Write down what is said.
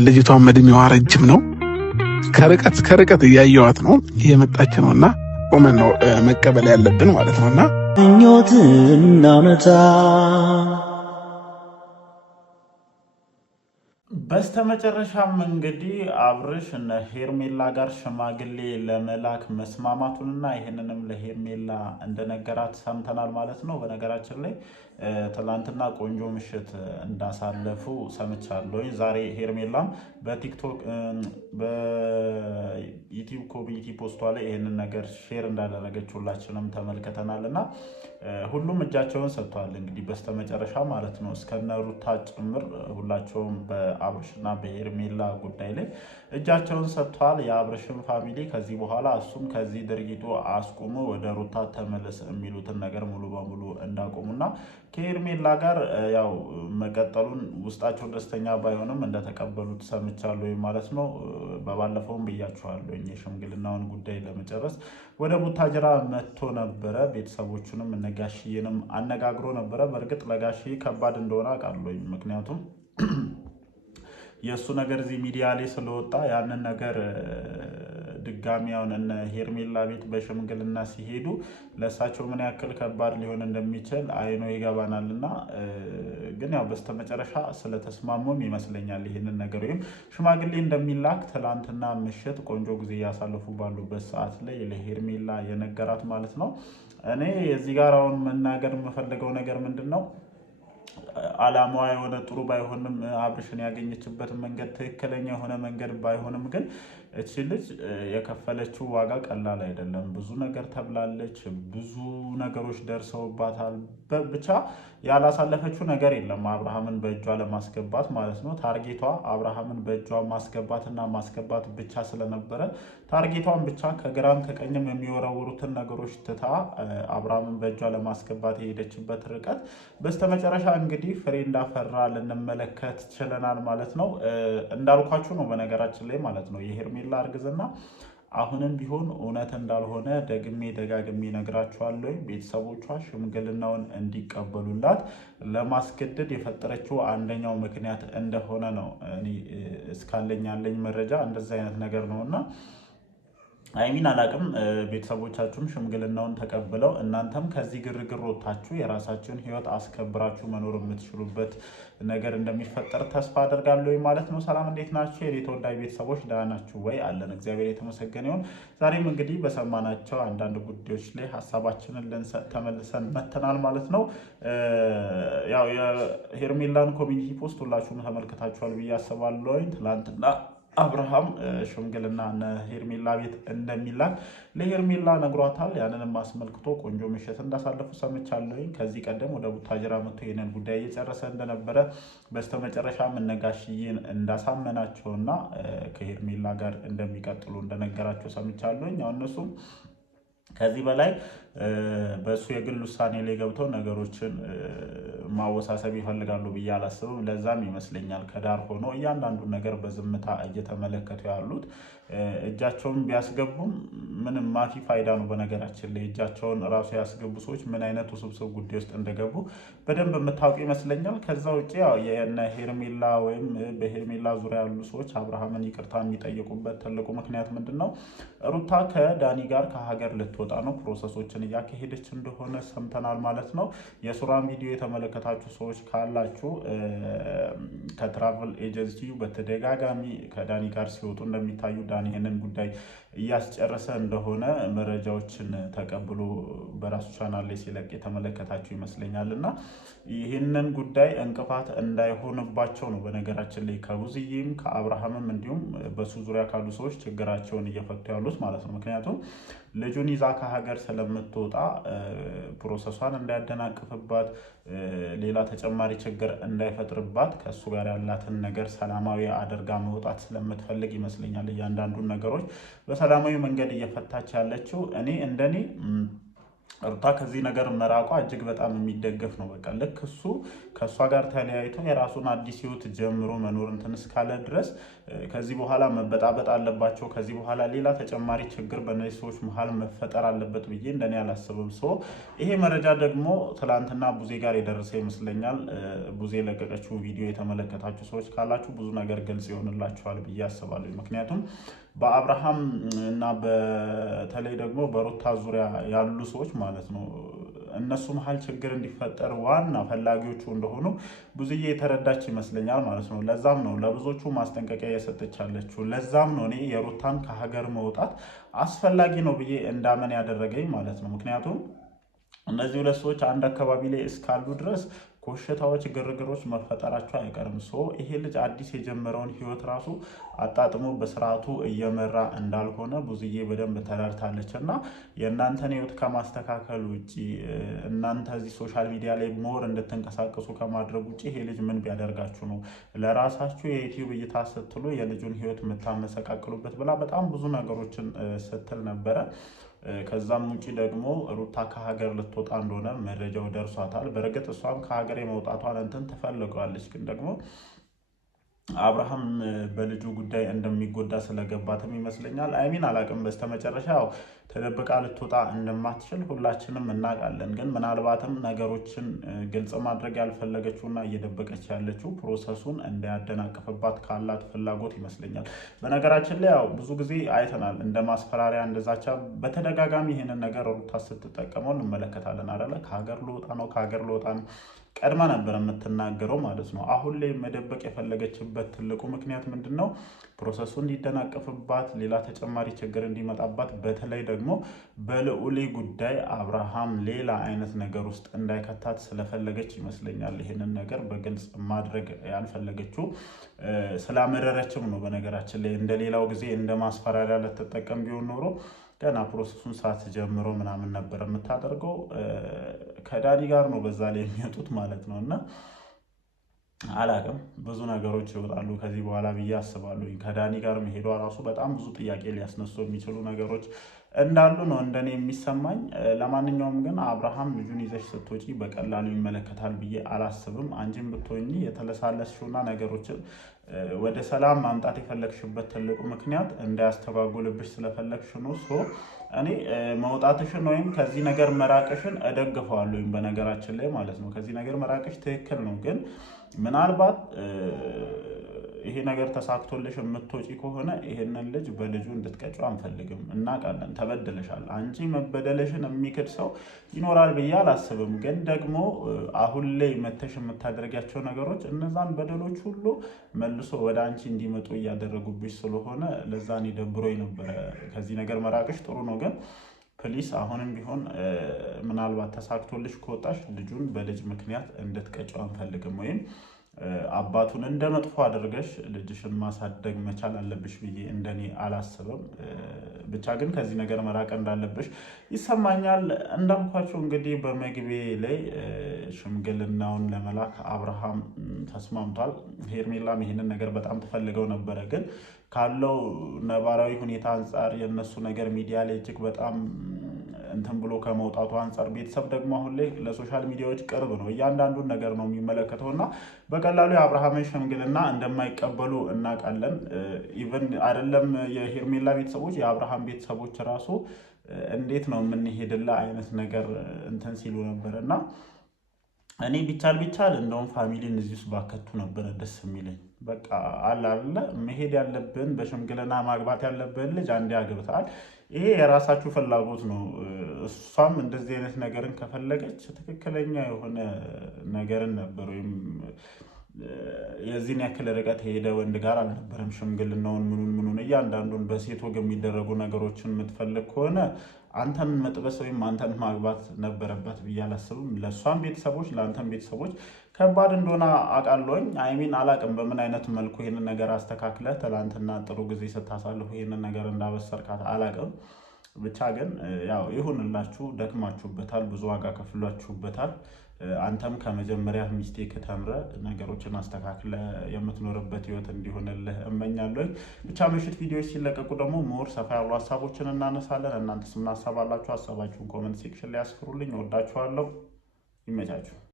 ልጅቷን እድሜዋ ረጅም ነው። ከርቀት እያየዋት ነው እየመጣች ነውና ቆመን ነው መቀበል ያለብን ማለት ነውና ምኞትና እውነታ በስተመጨረሻም እንግዲህ አብርሽ እነ ሄርሜላ ጋር ሽማግሌ ለመላክ መስማማቱንና ይህንንም ለሄርሜላ እንደነገራት ሰምተናል ማለት ነው። በነገራችን ላይ ትላንትና ቆንጆ ምሽት እንዳሳለፉ ሰምቻለሁ። ዛሬ ሄርሜላም በቲክቶክ በዩቲዩብ ኮሚኒቲ ፖስቷ ላይ ይህንን ነገር ሼር እንዳደረገች ሁላችንም ተመልክተናል እና ሁሉም እጃቸውን ሰጥተዋል። እንግዲህ በስተመጨረሻ ማለት ነው እስከነ ሩታ ጭምር ሁላቸውም በአብርሽና በሄርሜላ ጉዳይ ላይ እጃቸውን ሰጥተዋል። የአብርሽን ፋሚሊ ከዚህ በኋላ እሱም ከዚህ ድርጊቱ አስቁሞ ወደ ሩታ ተመለስ የሚሉትን ነገር ሙሉ በሙሉ እንዳቆሙና ከሄርሜላ ጋር ያው መቀጠሉን ውስጣቸው ደስተኛ ባይሆንም እንደተቀበሉት ሰምቻለሁ ማለት ነው። በባለፈውም ብያችኋለሁ የሽምግልናውን ጉዳይ ለመጨረስ ወደ ቡታጅራ መጥቶ ነበረ። ቤተሰቦቹንም እነጋሽዬንም አነጋግሮ ነበረ። በእርግጥ ለጋሽዬ ከባድ እንደሆነ አውቃለሁ። ምክንያቱም የእሱ ነገር እዚህ ሚዲያ ላይ ስለወጣ ያንን ነገር ድጋሚ አሁን እነ ሄርሜላ ቤት በሽምግልና ሲሄዱ ለእሳቸው ምን ያክል ከባድ ሊሆን እንደሚችል አይኖ ይገባናል። እና ግን ያው በስተመጨረሻ ስለተስማሙም ይመስለኛል ይህንን ነገር ወይም ሽማግሌ እንደሚላክ ትላንትና ምሽት ቆንጆ ጊዜ እያሳለፉ ባሉበት ሰዓት ላይ ለሄርሜላ የነገራት ማለት ነው። እኔ እዚህ ጋር አሁን መናገር የምፈልገው ነገር ምንድን ነው? አላማዋ የሆነ ጥሩ ባይሆንም አብርሽን ያገኘችበት መንገድ ትክክለኛ የሆነ መንገድ ባይሆንም ግን እቺ ልጅ የከፈለችው ዋጋ ቀላል አይደለም። ብዙ ነገር ተብላለች፣ ብዙ ነገሮች ደርሰውባታል። ብቻ ያላሳለፈችው ነገር የለም አብርሃምን በእጇ ለማስገባት ማለት ነው። ታርጌቷ አብርሃምን በእጇ ማስገባትና ማስገባት ብቻ ስለነበረ ታርጌቷን ብቻ ከግራም ከቀኝም የሚወረውሩትን ነገሮች ትታ አብርሃምን በእጇ ለማስገባት የሄደችበት ርቀት በስተመጨረሻ እንግዲህ ፍሬ እንዳፈራ ልንመለከት ችለናል ማለት ነው። እንዳልኳችሁ ነው በነገራችን ላይ ማለት ነው የሄርሜላ እርግዝና አሁንም ቢሆን እውነት እንዳልሆነ ደጋግሜ ነግራችኋለሁ። ቤተሰቦቿ ሽምግልናውን እንዲቀበሉላት ለማስገደድ የፈጠረችው አንደኛው ምክንያት እንደሆነ ነው እኔ እስካለኝ ያለኝ መረጃ እንደዛ አይነት ነገር ነውና አይሚን አላቅም። ቤተሰቦቻችሁም ሽምግልናውን ተቀብለው እናንተም ከዚህ ግርግር ወጥታችሁ የራሳችሁን ሕይወት አስከብራችሁ መኖር የምትችሉበት ነገር እንደሚፈጠር ተስፋ አደርጋለሁ ማለት ነው። ሰላም እንዴት ናችሁ? የኔ ተወዳጅ ቤተሰቦች ደህና ናችሁ ወይ? አለን እግዚአብሔር የተመሰገነ ይሁን። ዛሬም እንግዲህ በሰማናቸው አንዳንድ ጉዳዮች ላይ ሀሳባችንን ልንሰጥ ተመልሰን መተናል ማለት ነው። ያው የሄርሜላን ኮሚኒቲ ፖስት ሁላችሁም ተመልክታችኋል ብዬ አስባለሁ። ትላንትና አብርሃም ሽምግልና ሄርሜላ ቤት እንደሚላክ ለሄርሜላ ነግሯታል። ያንንም አስመልክቶ ቆንጆ ምሽት እንዳሳለፉ ሰምቻለሁ። ከዚህ ቀደም ወደ ቡታጅራ መጥቶ ይሄንን ጉዳይ እየጨረሰ እንደነበረ በስተመጨረሻ እነጋሽዬን እንዳሳመናቸውና ከሄርሜላ ጋር እንደሚቀጥሉ እንደነገራቸው ሰምቻለሁ። ያው እነሱም ከዚህ በላይ በእሱ የግል ውሳኔ ላይ ገብተው ነገሮችን ማወሳሰብ ይፈልጋሉ ብዬ አላስብም። ለዛም ይመስለኛል ከዳር ሆኖ እያንዳንዱን ነገር በዝምታ እየተመለከቱ ያሉት። እጃቸውን ቢያስገቡም ምንም ማፊ ፋይዳ ነው። በነገራችን ላይ እጃቸውን ራሱ ያስገቡ ሰዎች ምን አይነት ውስብስብ ጉዳይ ውስጥ እንደገቡ በደንብ የምታውቁ ይመስለኛል። ከዛ ውጭ የነ ሄርሜላ ወይም በሄርሜላ ዙሪያ ያሉ ሰዎች አብርሃምን ይቅርታ የሚጠይቁበት ትልቁ ምክንያት ምንድን ነው? ሩታ ከዳኒ ጋር ከሀገር ልትወጣ ነው። ፕሮሰሶችን እያካሄደች እንደሆነ ሰምተናል ማለት ነው። የሱራን ቪዲዮ የተመለከታችሁ ሰዎች ካላችሁ ከትራቨል ኤጀንሲ በተደጋጋሚ ከዳኒ ጋር ሲወጡ እንደሚታዩ ዳኒ ይህንን ጉዳይ እያስጨረሰ እንደሆነ መረጃዎችን ተቀብሎ በራሱ ቻናል ላይ ሲለቅ የተመለከታችሁ ይመስለኛል። እና ይህንን ጉዳይ እንቅፋት እንዳይሆንባቸው ነው በነገራችን ላይ ከቡዝዬም ከአብርሃምም እንዲሁም በሱ ዙሪያ ካሉ ሰዎች ችግራቸውን እየፈቱ ያሉት ማለት ነው። ምክንያቱም ልጁን ይዛ ከሀገር ስለምትወጣ ፕሮሰሷን እንዳያደናቅፍባት፣ ሌላ ተጨማሪ ችግር እንዳይፈጥርባት ከእሱ ጋር ያላትን ነገር ሰላማዊ አድርጋ መውጣት ስለምትፈልግ ይመስለኛል እያንዳንዱን ነገሮች በሰላማዊ መንገድ እየፈታች ያለችው። እኔ እንደኔ ሩታ ከዚህ ነገር መራቋ እጅግ በጣም የሚደገፍ ነው። በቃ ልክ እሱ ከእሷ ጋር ተለያይቶ የራሱን አዲስ ህይወት ጀምሮ መኖር እንትን እስካለ ድረስ ከዚህ በኋላ መበጣበጥ አለባቸው። ከዚህ በኋላ ሌላ ተጨማሪ ችግር በእነዚህ ሰዎች መሀል መፈጠር አለበት ብዬ እንደኔ አላስብም። ይሄ መረጃ ደግሞ ትላንትና ቡዜ ጋር የደረሰ ይመስለኛል። ቡዜ የለቀቀችው ቪዲዮ የተመለከታችሁ ሰዎች ካላችሁ ብዙ ነገር ግልጽ ይሆንላችኋል ብዬ አስባለሁ። ምክንያቱም በአብርሃም እና በተለይ ደግሞ በሩታ ዙሪያ ያሉ ሰዎች ማለት ነው እነሱ መሀል ችግር እንዲፈጠር ዋና ፈላጊዎቹ እንደሆኑ ብዙዬ የተረዳች ይመስለኛል ማለት ነው። ለዛም ነው ለብዙዎቹ ማስጠንቀቂያ እየሰጠች ያለችው። ለዛም ነው እኔ የሩታን ከሀገር መውጣት አስፈላጊ ነው ብዬ እንዳመን ያደረገኝ ማለት ነው። ምክንያቱም እነዚህ ሁለት ሰዎች አንድ አካባቢ ላይ እስካሉ ድረስ ኮሽታዎች፣ ግርግሮች መፈጠራቸው አይቀርም። ይሄ ልጅ አዲስ የጀመረውን ህይወት ራሱ አጣጥሞ በስርዓቱ እየመራ እንዳልሆነ ብዙዬ በደንብ ተረድታለች። እና የእናንተን ህይወት ከማስተካከል ውጭ እናንተ እዚህ ሶሻል ሚዲያ ላይ ሞር እንድትንቀሳቀሱ ከማድረግ ውጭ ይሄ ልጅ ምን ቢያደርጋችሁ ነው ለራሳችሁ የዩቲዩብ እይታ ስትሉ የልጁን ህይወት የምታመሰቃቅሉበት ብላ በጣም ብዙ ነገሮችን ስትል ነበረ። ከዛም ውጪ ደግሞ ሩታ ከሀገር ልትወጣ እንደሆነ መረጃው ደርሷታል። በእርግጥ እሷም ከሀገር የመውጣቷን እንትን ትፈልገዋለች፣ ግን ደግሞ አብርሃም በልጁ ጉዳይ እንደሚጎዳ ስለገባትም ይመስለኛል አይሚን አላቅም። በስተመጨረሻ ያው ተደብቃ ልትወጣ እንደማትችል ሁላችንም እናውቃለን። ግን ምናልባትም ነገሮችን ግልጽ ማድረግ ያልፈለገችውና እየደበቀች ያለችው ፕሮሰሱን እንዳያደናቅፍባት ካላት ፍላጎት ይመስለኛል። በነገራችን ላይ ያው ብዙ ጊዜ አይተናል እንደ ማስፈራሪያ እንደዛቻ በተደጋጋሚ ይሄንን ነገር ሩታ ስትጠቀመው እንመለከታለን አይደለ? ከሀገር ልወጣ ነው ቀድማ ነበር የምትናገረው ማለት ነው። አሁን ላይ መደበቅ የፈለገችበት ትልቁ ምክንያት ምንድን ነው? ፕሮሰሱ እንዲደናቀፍባት፣ ሌላ ተጨማሪ ችግር እንዲመጣባት፣ በተለይ ደግሞ በልዑሌ ጉዳይ አብርሃም ሌላ አይነት ነገር ውስጥ እንዳይከታት ስለፈለገች ይመስለኛል ይህንን ነገር በግልጽ ማድረግ ያልፈለገችው። ስላመረረችም ነው። በነገራችን ላይ እንደሌላው ጊዜ እንደ ማስፈራሪያ ልትጠቀም ቢሆን ኖሮ ገና ፕሮሰሱን ሳትጀምሮ ምናምን ነበር የምታደርገው። ከዳኒ ጋር ነው በዛ ላይ የሚወጡት ማለት ነው። እና አላቅም ብዙ ነገሮች ይወጣሉ ከዚህ በኋላ ብዬ አስባለሁ። ከዳኒ ጋር መሄዷ ራሱ በጣም ብዙ ጥያቄ ሊያስነሱ የሚችሉ ነገሮች እንዳሉ ነው እንደኔ የሚሰማኝ። ለማንኛውም ግን አብርሃም ልጁን ይዘሽ ስትወጪ በቀላሉ ይመለከታል ብዬ አላስብም። አንቺም ብትሆኚ የተለሳለስሽውና ነገሮችን ወደ ሰላም ማምጣት የፈለግሽበት ትልቁ ምክንያት እንዳያስተጓጉልብሽ ስለፈለግሽ ነው። እኔ መውጣትሽን ወይም ከዚህ ነገር መራቅሽን እደግፈዋለሁ። በነገራችን ላይ ማለት ነው ከዚህ ነገር መራቅሽ ትክክል ነው። ግን ምናልባት ይሄ ነገር ተሳክቶልሽ የምትወጪ ከሆነ ይሄንን ልጅ በልጁ እንድትቀጪው አንፈልግም። እናውቃለን፣ ተበድለሻል። አንቺ መበደለሽን የሚክድ ሰው ይኖራል ብዬ አላስብም። ግን ደግሞ አሁን ላይ መተሽ የምታደርጊያቸው ነገሮች እነዛን በደሎች ሁሉ መልሶ ወደ አንቺ እንዲመጡ እያደረጉብሽ ስለሆነ ለዛን ደብሮኝ ነበረ። ከዚህ ነገር መራቅሽ ጥሩ ነው። ግን ፕሊስ አሁንም ቢሆን ምናልባት ተሳክቶልሽ ከወጣሽ ልጁን በልጅ ምክንያት እንድትቀጪው አንፈልግም። ወይም አባቱን እንደ መጥፎ አድርገሽ ልጅሽን ማሳደግ መቻል አለብሽ ብዬ እንደኔ አላስብም። ብቻ ግን ከዚህ ነገር መራቅ እንዳለብሽ ይሰማኛል። እንዳልኳቸው እንግዲህ በመግቢያ ላይ ሽምግልናውን ለመላክ አብርሃም ተስማምቷል። ሄርሜላም ይሄንን ነገር በጣም ትፈልገው ነበረ። ግን ካለው ነባራዊ ሁኔታ አንጻር የነሱ ነገር ሚዲያ ላይ እጅግ በጣም እንትን ብሎ ከመውጣቱ አንጻር ቤተሰብ ደግሞ አሁን ላይ ለሶሻል ሚዲያዎች ቅርብ ነው። እያንዳንዱን ነገር ነው የሚመለከተው እና በቀላሉ የአብርሃምን ሽምግልና እንደማይቀበሉ እናውቃለን። ኢቨን አይደለም የሄርሜላ ቤተሰቦች የአብርሃም ቤተሰቦች ራሱ እንዴት ነው የምንሄድላ አይነት ነገር እንትን ሲሉ ነበር። እና እኔ ቢቻል እንደውም ፋሚሊን እዚህ ውስጥ ባከቱ ነበረ ደስ የሚለኝ። በቃ አለ መሄድ ያለብን በሽምግልና ማግባት ያለብን ልጅ አንዴ አግብተሃል። ይሄ የራሳችሁ ፍላጎት ነው። እሷም እንደዚህ አይነት ነገርን ከፈለገች ትክክለኛ የሆነ ነገርን ነበር ወይም የዚህን ያክል ርቀት የሄደ ወንድ ጋር አልነበረም። ሽምግልናውን ምኑን እያንዳንዱን በሴት ወግ የሚደረጉ ነገሮችን የምትፈልግ ከሆነ አንተን መጥበስ ወይም አንተን ማግባት ነበረበት ብዬ አላስብም። ለእሷም ቤተሰቦች ለአንተን ቤተሰቦች ከባድ እንደሆነ አውቃለሁኝ። አይሚን አላቅም በምን አይነት መልኩ ይህንን ነገር አስተካክለ ትላንትና ጥሩ ጊዜ ስታሳልፉ ይህንን ነገር እንዳበሰርካት አላቅም። ብቻ ግን ያው ይሁንላችሁ፣ ደክማችሁበታል፣ ብዙ ዋጋ ከፍሏችሁበታል። አንተም ከመጀመሪያ ሚስቴክ ተምረ ነገሮችን አስተካክለ የምትኖርበት ህይወት እንዲሆንልህ እመኛለሁ። ብቻ ምሽት ቪዲዮዎች ሲለቀቁ ደግሞ ሞር ሰፋ ያሉ ሀሳቦችን እናነሳለን። እናንተስ ምን ሀሳብ አላችሁ? ሀሳባችሁን ኮመንት ሴክሽን ላይ አስፍሩልኝ። እወዳችኋለሁ። ይመቻችሁ።